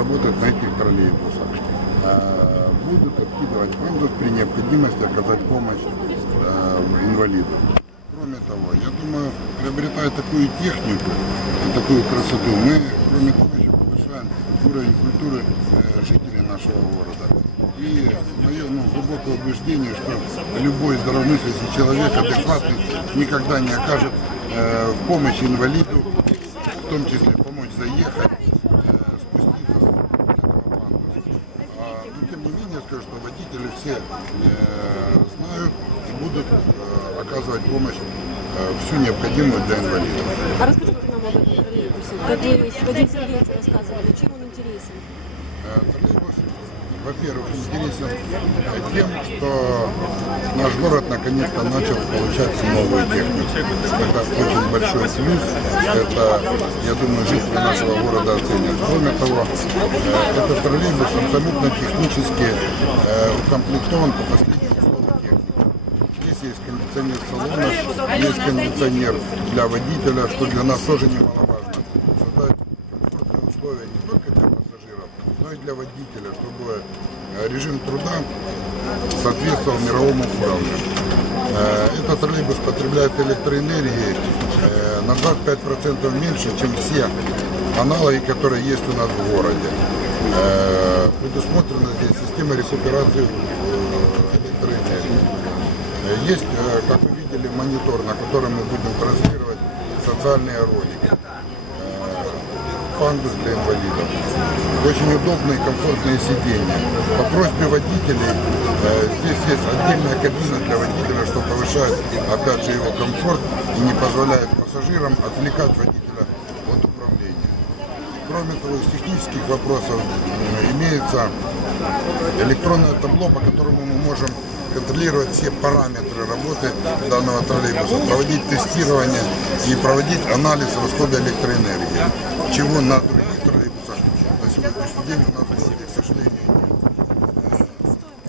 работать на этих троллейбусах. Э, Будут откидывать пандус при необходимости оказать помощь э, инвалиду. Кроме того, я думаю, приобретая такую технику такую красоту, мы, кроме того, еще повышаем уровень культуры э, жителей нашего города. И мое ну, глубокое убеждение, что любой здравомыслящий человек, адекватный, никогда не окажет э, в помощь инвалиду, в том числе помочь заехать, э, спуститься с этого пандуса. А, но тем не менее, скажу, что водители все э, знают и будут э, оказывать помощь э, всю необходимую для инвалидов. А расскажите нам об этом троллейбусе. Как вы с Вадим Сергеевич рассказывали, чем он интересен? Троллейбус, во-первых, интересен тем, что наш город наконец-то начал получать новую технику. Это очень большой плюс. Это, я думаю, жители нашего города оценят. Кроме того, э, этот троллейбус абсолютно технически э, укомплектован по последнему. Здесь есть кондиционер салона, есть кондиционер для водителя, что для нас тоже немаловажно. Создать комфортные условия не только для пассажиров, но и для водителя, чтобы э, режим труда соответствовал мировому уровню. Э, Этот троллейбус потребляет электроэнергии э, на 25% меньше, чем все аналоги, которые есть у нас в городе. Предусмотрена здесь система рекуперации электроэнергии. Есть, как вы видели, монитор, на котором мы будем транслировать социальные ролики. Пандус для инвалидов. Очень удобные и комфортные сиденья. По просьбе водителей э, здесь есть отдельная кабина для водителя, что повышает, опять же, его комфорт и не позволяет пассажирам отвлекать водителя от управления. Кроме того, из технических вопросов имеется электронное табло, по которому мы можем контролировать все параметры работы данного троллейбуса, проводить тестирование и проводить анализ расхода электроэнергии, чего на других троллейбусах на сегодняшний день у нас в городе, к сожалению,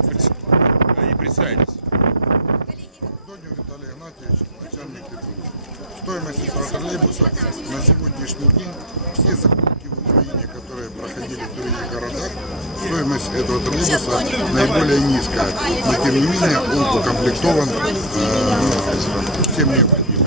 нет. И представитесь. Донин Виталий Игнатьевич, начальник ТПУ. Стоимость этого троллейбуса на сегодняшний день, все закупки в Украине, которые проходили в других городах, стоимость этого троллейбуса наиболее низкая. Но тем не менее он укомплектован э, всем необходимым.